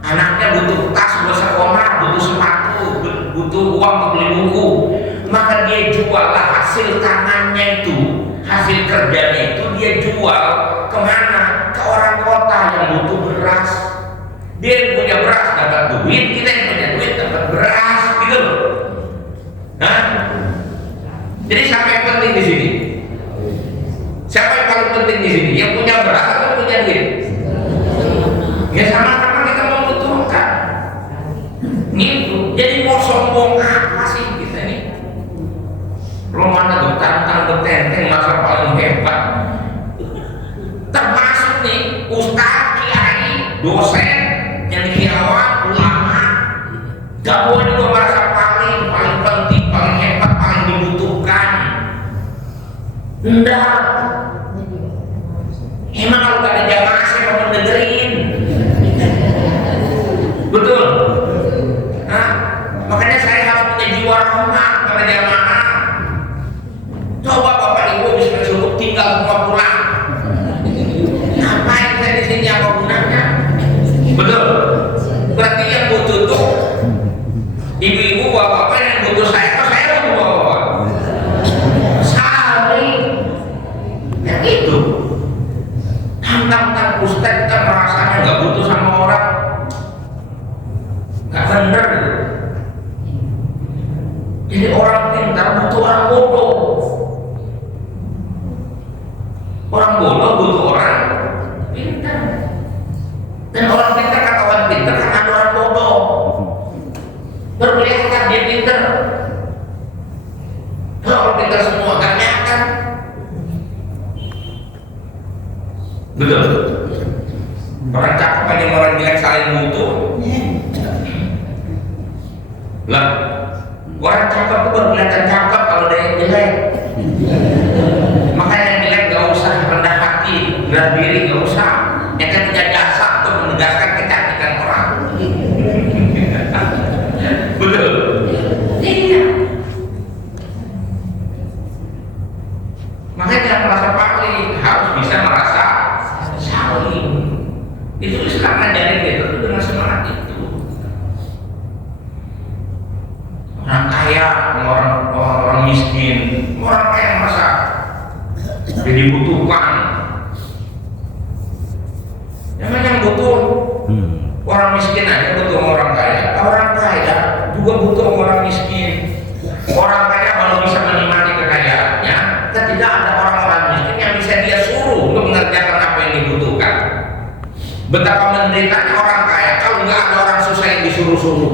anaknya butuh tas buat sekolah, butuh sepatu, butuh uang untuk beli buku. Maka dia juallah hasil tangannya itu, hasil kerjanya itu dia jual kemana? Ke orang kota yang butuh beras. Dia yang punya beras dapat duit, kita yang punya duit dapat beras, gitu loh. Nah, jadi siapa yang penting di sini? Siapa yang paling penting di sini? Yang punya beras atau punya duit? Ya sama-sama kita membutuhkan. Gitu. Jadi mau sombong apa sih kita ini? Romana betantang betenteng masa paling hebat. Termasuk nih ustaz, kiai, dosen, yang kiawan, ulama, gak boleh juga merasa paling penting, paling hebat, paling dibutuhkan. Enggak. Emang kalau gak ada jamaah saya mau mendengerin. Betul. Nah, makanya saya harus punya jiwa rahmat pada jamaah. Coba Bapak Ibu bisa suruh tinggal semua pulang. Ngapain saya di sini, apa gunanya? Betul. Berarti yang butuh tuh ibu-ibu, bapak-bapak yang butuh saya, kok saya butuh bapak-bapak? Saling. Ya gitu. Tantang ustaz kita merasanya nggak butuh sama orang, nggak bener. Jadi orang pintar butuh orang bodoh. Orang bodoh butuh orang pintar. Dan orang pintar kata orang pintar kan ada orang bodoh. Berkelihatan dia pintar. Kalau orang pintar semua kan kelihatan. Betul. Orang cakep aja orang jelek saling butuh. Lah, orang cakep itu baru kelihatan cakep kalau dia yang jelek. Makanya yang jelek gak usah rendah hati, rendah diri gak usah. Yang kan punya jasa untuk menegaskan kecantikan orang. Betul. Iya. Makanya jangan merasa paling, harus bisa merasa saling. Itu Islam ngajarin gitu dengan semangat itu. Orang kaya, orang miskin, orang kaya merasa dibutuhkan. Yang butuh orang miskin aja butuh orang kaya. Orang kaya juga butuh orang miskin. Orang kaya kalau bisa menikmati kekayaannya, ketika ada orang-orang miskin yang bisa dia suruh untuk mengerjakan apa yang dibutuhkan. Betapa menderitanya orang kaya kalau nggak ada orang susah yang disuruh-suruh.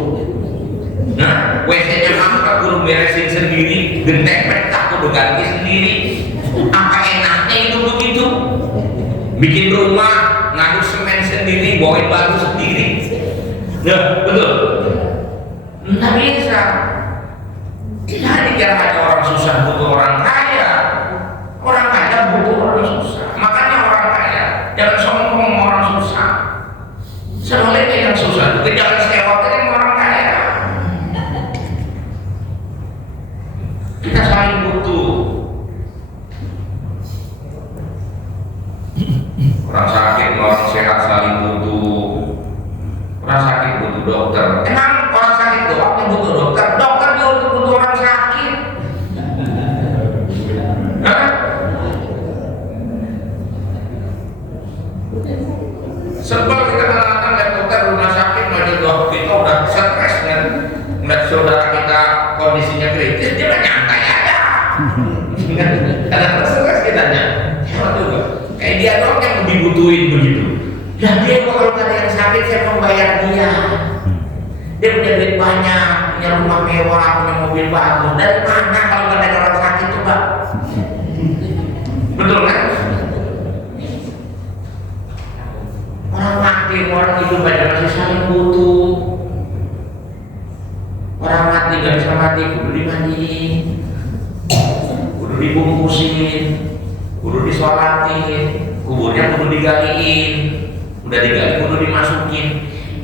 Nah, WC-nya mangkrak kudu beresin sendiri, genteng petak kudu ganti sendiri. Apa enaknya itu begitu? Bikin rumah, ngaduk semen sendiri, bawain batu sendiri. Nah, betul. Nggak bisa. Jadi jangan hanya orang susah butuh orang kaya. Orang kaya butuh orang susah. Makanya orang kaya jangan sombong sama orang susah. Sebaliknya yang susah juga jangan sewotnya sama orang kaya. Kita saling butuh. Orang sakit, orang sehat saling butuh. Orang sakit butuh dokter. Emang orang sakit doang yang butuh dokter? Dokter juga butuh orang sakit. Hah? Sebab kita mengatakan lihat dokter rumah sakit, kita udah stres kan, ngeliat saudara kita kondisinya kritis, dia mah nyantai aja. Karena stres kita juga. Kayak dia doang yang dibutuhin begitu. Dan dia kalau ada yang sakit saya membayar dia. Dia punya duit banyak, punya rumah mewah, punya mobil bagus. Dari mana kalau ada orang sakit tuh, Pak? Betul kan? Orang mati, orang hidup aja masih saling butuh. Orang mati gak bisa mati, kudu dimandiin, kudu dibungkusin, kudu disolatin, kuburnya kudu digaliin, udah digali kudu dimasukin.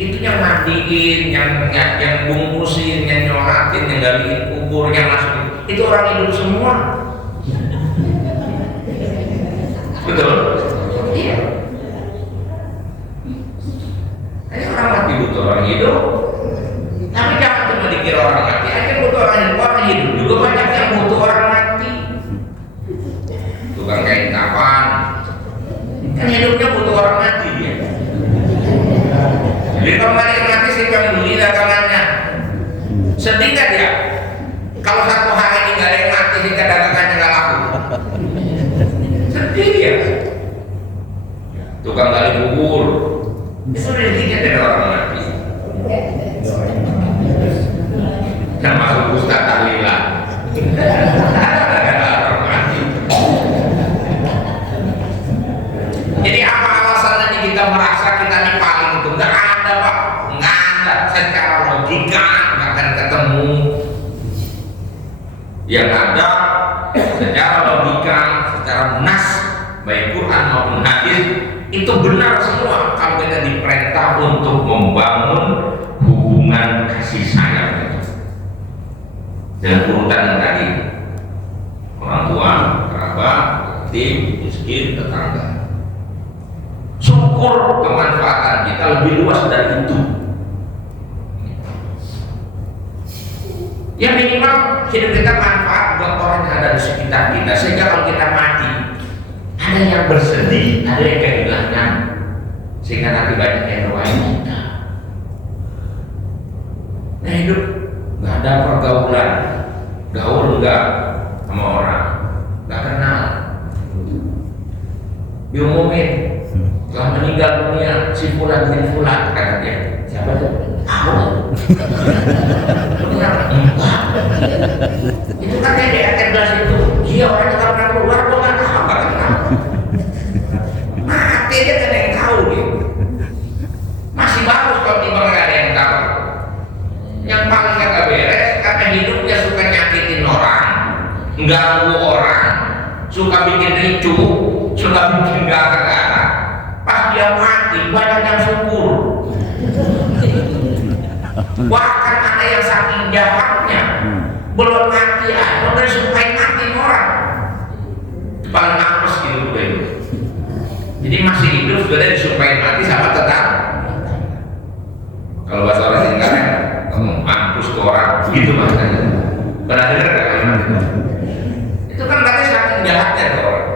Itu yang mandiin, yang bungkusin, yang nyolatin, yang galiin kubur, yang masukin. Itu orang hidup semua. Betul? Iya. Hanya orang mati butuh orang hidup. Tapi jangan cuma dikira orang mati aja butuh orang hidup. Orang hidup juga banyak yang butuh orang mati. Tukang kain kapan? Kan hidupnya butuh orang mati dia. Jadi kalau ada yang mati siapa yang beli dagangannya? Sedih nggak dia? Kalau satu hari ini nggak ada yang mati, sih dagangannya nggak laku. Sedih ya. Tukang gali kubur itu udah dikit dari orang mati. Nah masuk Ustaz tahlilan. Orang mati. Jadi apa alasannya kita merasa kita ini paling itu? Nggak ada, Pak. Nggak ada. Secara logika nggak akan ketemu. Yang ada secara logika, secara nas, baik Quran maupun hadis itu benar semua kalau kita diperintah untuk membangun hubungan kasih sayang dengan urutan yang tadi, orang tua, kerabat, tim, miskin, tetangga. Syukur kemanfaatan kita lebih luas dari itu. Ya minimal hidup kita manfaat buat orang yang ada di sekitar kita, sehingga kalau kita mati ada yang bersedih, ada yang kehilangan, sehingga nanti banyak yang doain kita. Nah hidup nggak ada pergaulan, gaul nggak sama orang, nggak kenal, diumumin telah meninggal dunia si fulan bin fulan, kata dia. Siapa tuh? Tahu? Benar? Enggak. Itu katanya di RT11 itu, dia orang yang nggak pernah keluar, gua nggak tahu, nggak kenal. Mati dia kan yang tahu dia. Masih bagus kalau tiba nggak ada yang tahu. Yang paling kagak beres karena hidupnya suka nyakitin orang, ganggu orang, suka bikin ricu, suka bikin gara-gara. Pas dia mati banyak yang syukur. Bahkan ada yang saking jahatnya belum mati aja udah disumpahin mati orang. Paling mampus gitu udah itu. Jadi masih hidup sudah disumpahin mati sama tetap. Kalau bahasa orang Singapura, kamu mampus ke orang, begitu bahasanya. Pernah dengar nggak kalimat itu? Itu kan katanya saking jahatnya ke orang.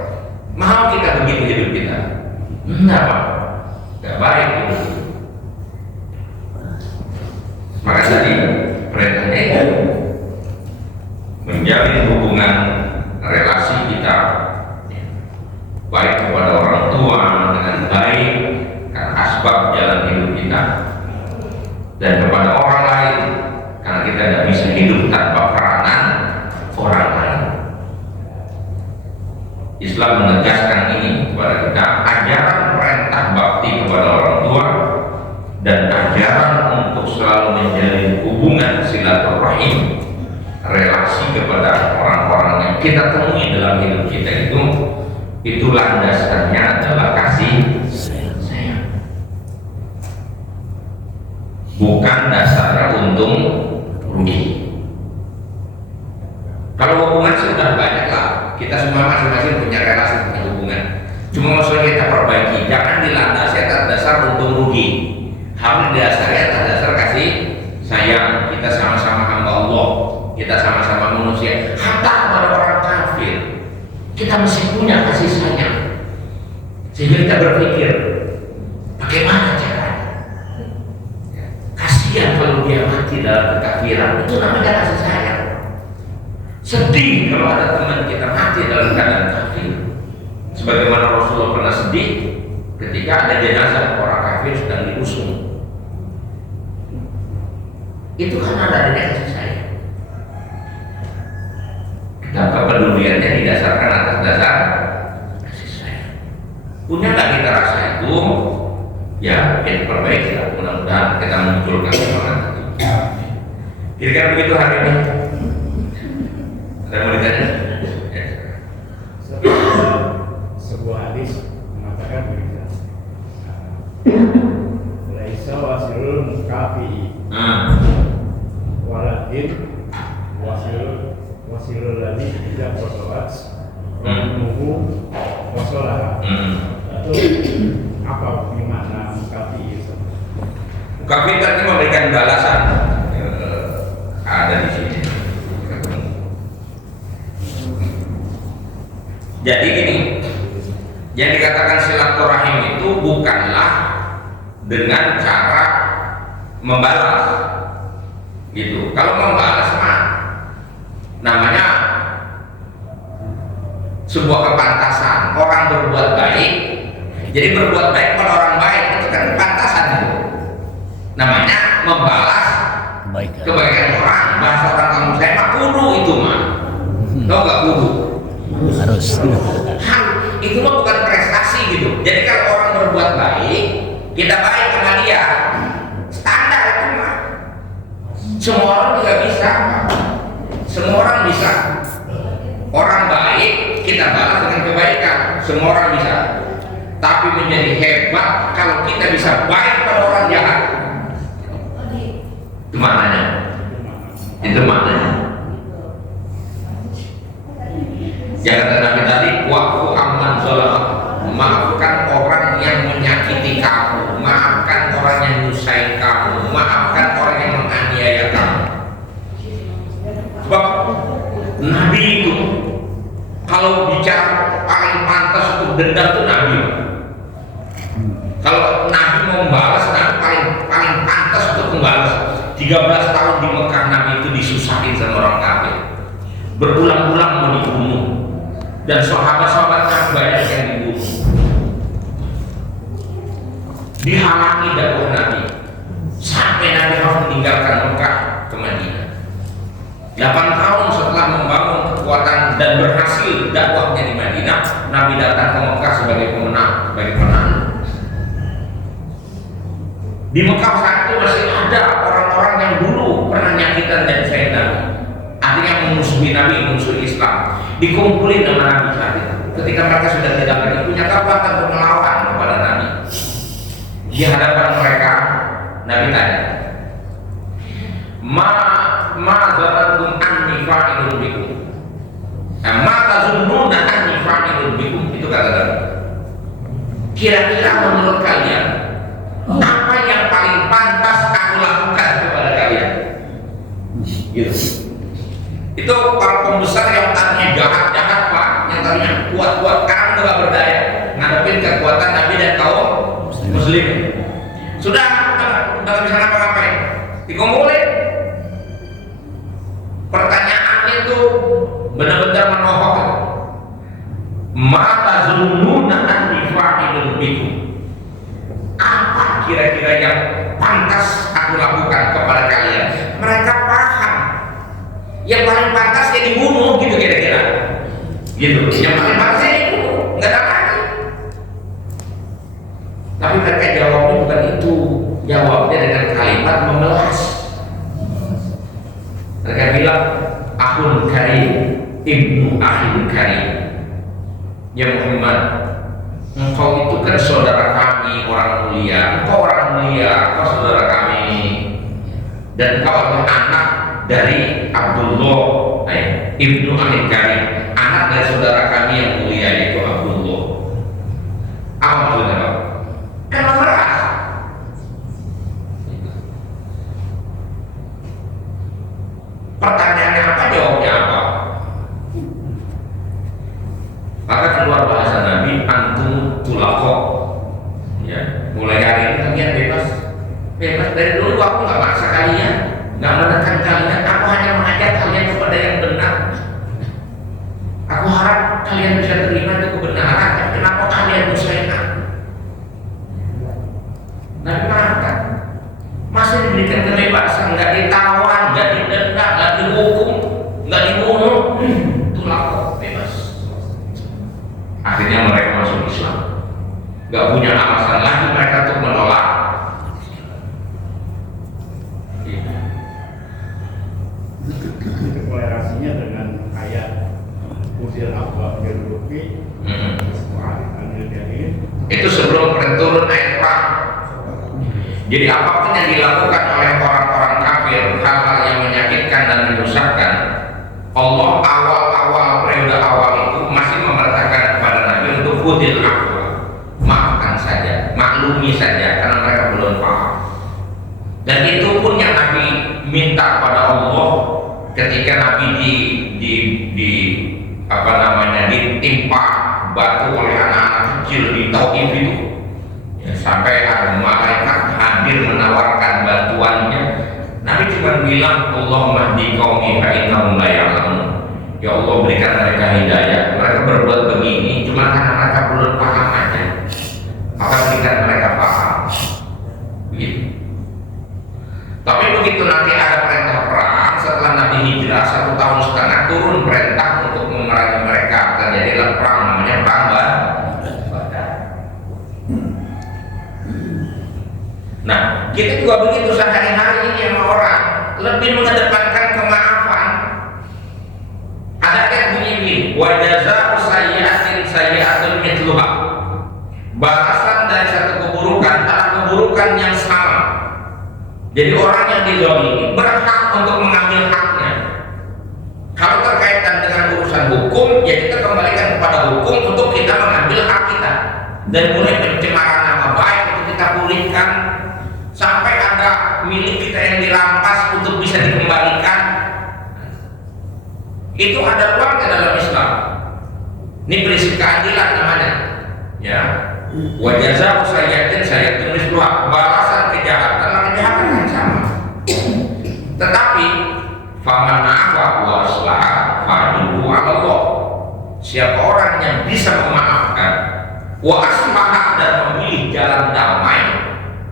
Mau kita begitu hidup kita? Enggak, Pak. Enggak baik itu. Maka tadi perintahnya itu menjalin hubungan relasi kita baik kepada orang tua dengan baik karena asbab jalan hidup kita, dan kepada orang lain karena kita tidak bisa hidup tanpa peranan orang lain. Islam menegaskan ini kepada kita, ajaran perintah bakti kepada orang tua dan ajaran untuk selalu menjalin hubungan silaturahim, relasi kepada orang-orang yang kita temui dalam hidup kita itu landasannya adalah kasih sayang, bukan dasarnya untung rugi. Kalau hubungan sudah banyak lah, kita semua masing-masing punya relasi, punya hubungan. Cuma maksudnya kita perbaiki, jangan dilandasi atas dasar untung rugi, harus didasari atas dasar kasih sayang. Kita sama-sama hamba Allah, kita sama-sama manusia. Hatta kepada orang kafir kita mesti punya kasih sayang, sehingga kita berpikir bagaimana caranya. Kasihan kalau dia mati dalam kekafiran, itu namanya kasih sayang. Sedih kalau ada teman kita mati dalam keadaan kafir, sebagaimana Rasulullah pernah sedih ketika ada jenazah orang kafir sedang diusung. Itu kan adanya kasih sayang. Kepeduliannya didasarkan atas dasar kasih sayang. Punya nggak kita rasa itu? Ya, kita perbaiki lah. Mudah-mudahan kita munculkan semangat itu. Kira-kira begitu hari ini. Ada mau ditanya? Ya. Sebuah hadis mengatakan begini, laisa wasilul mukafi walakin wasilul ladzi tidak bersolat nunggu wasolah. Itu apa makna mukafi itu? Mukafi tadi memberikan balasan. Ada di sini. Jadi gini, yang dikatakan silaturahim itu bukanlah dengan cara membalas, gitu. Kalau membalas mah namanya sebuah kepantasan. Orang berbuat baik, jadi berbuat baik pada orang baik itu kan kepantasan itu. Namanya membalas kebaikan orang. Bahasa orang kamu saya mah kudu itu mah, tau gak kudu? Harus. Itu mah bukan prestasi gitu. Jadi kalau orang berbuat baik, kita baik sama dia, standar itu mah. Semua orang juga bisa, semua orang bisa. Orang baik kita balas dengan kebaikan, semua orang bisa. Tapi menjadi hebat kalau kita bisa baik pada orang jahat. Itu maknanya. Itu maknanya. Jangan Nabi tadi, wa'fu amman zalama, maafkan orang yang menyakiti kamu, maafkan orang yang nyusahin kamu, maafkan orang yang menganiaya kamu. Sebab Nabi itu kalau bicara paling pantas untuk dendam itu Nabi. Kalau Nabi mau membalas, Nabi paling pantas untuk membalas. 13 tahun di Mekah Nabi itu disusahin sama orang kafir, berulang-ulang mau dibunuh. Dan sahabat-sahabatnya banyak yang dibunuh, dihalangi dakwah Nabi sampai Nabi harus meninggalkan Mekah ke Madinah. 8 tahun setelah membangun kekuatan dan berhasil dakwahnya di Madinah, Nabi datang ke Mekah sebagai pemenang, sebagai penang. Di Mekah saat itu masih ada orang-orang yang dulu pernah nyakitan dan saya Nabi, artinya memusuhi Nabi, memusuhi Islam. Dikumpulin dengan Nabi saat itu. Ketika mereka sudah tidak lagi punya kekuatan untuk melawan kepada Nabi, di hadapan mereka Nabi tanya, ma zalatum anni fa'ilun bikum, ma tazunnuna anni fa'ilun bikum. Itu kata Nabi, kira-kira menurut kalian apa yang paling pantas aku lakukan kepada kalian? Gitu. Itu para pembesar yang tadinya jahat-jahat Pak, yang tadinya kuat-kuat, sekarang udah gak berdaya ngadepin kekuatan Nabi dan kaum muslim. Sudah gak bisa ngapa-ngapain, dikumpulin. Pertanyaannya itu benar-benar menohok. Mata zunnuna anni fa'ilun bikum. Apa kira-kira yang pantas aku lakukan kepada kalian? Mereka paham yang paling pantas ya dibunuh gitu kira-kira. Gitu. Yang paling pantas ya dibunuh, nggak ada lagi. Tapi mereka jawabnya bukan itu. Jawabnya dengan kalimat memelas. Mereka bilang, Akhun karim, ibnu akhun karim. Ya Muhammad, engkau itu kan saudara kami, orang mulia. Engkau orang mulia, engkau saudara kami. Dan engkau adalah anak dari Abdullah ibnu akhun karim, anak dari saudara kami yang mulia yaitu Abdullah. Apa maksudnya? Kan memeras. Pertanyaannya apa, jawabnya apa? Maka keluar bahasa Nabi, antum tulaqo. Ya, mulai hari ini kalian bebas. Bebas dari dulu aku nggak maksa kalian, nggak menekan kalian. Aku hanya mengajak kalian kepada yang benar. Aku harap kalian bisa terima itu kebenaran. Dan kenapa kalian musyawarah? Nabi mengatakan masih diberikan kebebasan, nggak ditawan, nggak didenda, nggak dihukum, nggak dibunuh. Tulaqo, bebas. Akhirnya mereka masuk Islam. Gak punya alasan lagi mereka untuk menolak. Itu kolerasinya dengan ayat Udil Abba Bil Rufi Anil Jahil. Itu sebelum turun ayat perang. Jadi apapun yang dilakukan oleh orang-orang kafir, hal-hal yang menyakitkan dan menyusahkan, Allah awal-awal periode awal itu masih memerintahkan kepada Nabi untuk Udil Abba, maafkan saja, maklumi saja, karena mereka belum paham. Dan itu pun yang Nabi minta pada Allah ketika Nabi ditimpa batu oleh anak-anak kecil di Taif itu, ya, sampai ada malaikat hadir menawarkan bantuannya. Nabi cuma bilang, Allahumma hdi qaumi fa innahum la ya'lamun. Ya Allah, berikan mereka hidayah. Mereka berbuat begini cuma karena mereka belum paham aja. Maka berikan mereka paham. Begitu. Tapi begitu nanti ada perintah perang, setelah Nabi hijrah 1,5 tahun turun perintah untuk memerangi mereka. Terjadilah perang namanya perang Badar. Nah, kita juga begitu sehari-hari ini sama orang, lebih mengedepankan kemaafan. Ada yang bunyi ini, wa jazaa'u sayyi'atin sayyi'atun mithluha. Balasan dari satu keburukan adalah keburukan yang sama. Jadi orang yang dizalimi berhak untuk mengambil haknya. Kalau terkaitan dengan urusan hukum, ya kita kembalikan kepada hukum untuk kita mengambil hak kita. Dan mulai pencemaran nama baik untuk kita pulihkan, sampai ada milik kita yang dirampas untuk bisa dikembalikan. Itu ada ruangnya dalam Islam. Ini prinsip keadilan namanya. Ya, wa jazaa'u sayyi'atin sayyi'atun mithluha. Balasan kejahatan kejahatan yang sama. Tetapi faman afa wa aslaha fa'ajruhu 'ala Allah. Siapa orang yang bisa memaafkan, wa aslaha dan memilih jalan damai,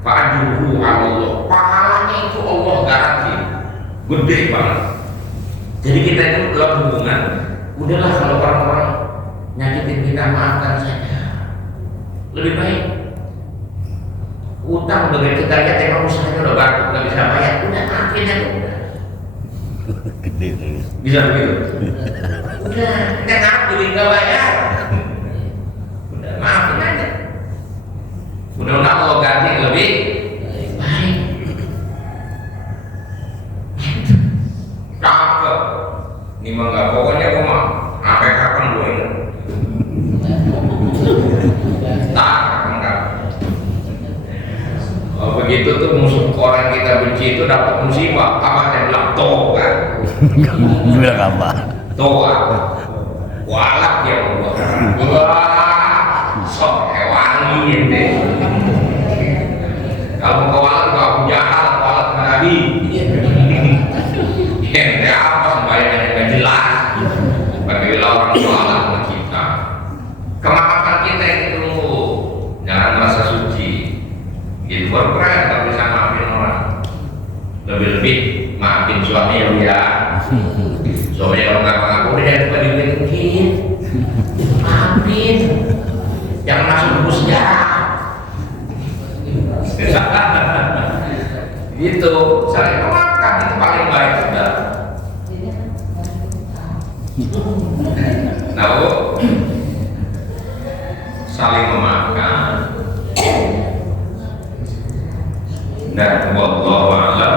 fa'ajruhu 'ala Allah. Pahalanya itu Allah garansi. Gede banget. Jadi kita itu dalam hubungan, udahlah kalau orang-orang nyakitin kita, maafkan saja. Lebih baik utang dengan kita lihat emang usahanya udah bagus, nggak bisa bayar, udah maafin aja udah. Bisa begitu? Udah, kita ngapain nggak bayar? Udah maafin aja. Mudah-mudahan Allah ganti yang lebih baik. Cakep. Ini mah nggak, pokoknya gue mah sampai kapan gue ingat. Begitu tuh musuh orang kita benci itu dapat musibah, apa yang bilang toga. Bilang apa? Toga. Walak dia buat. Wah, sok hewangi ente. Kalau mau walak gak aku jahat, walak Nabi. Ente apa sembahyang yang gak jelas. Bagaimana orang walak sama kita. Kemaafan kita itu dulu, jangan merasa suci. Gitu baru keren kalau bisa maafin orang. Lebih-lebih maafin suami ya. Soalnya kalau nggak mengaku dia juga dibikin, maafin, yang masuk buku sejarah. Gitu, saling memaafkan itu paling baik sudah. Nah, Bu, saling memaafkan. Dan wallahu a'lam.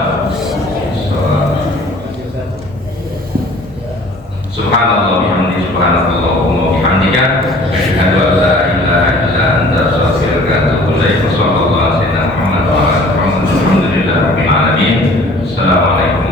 Subhanallah bihamdihi subhanallahumma wa bihamdika asyhadu an la ilaha illa anta astaghfiruka wa atubu ilaik. Wassallallahu ala sayyidina Muhammad wa ala alihi wa sahbihi. Alhamdulillahi rabbil alamin. Assalamualaikum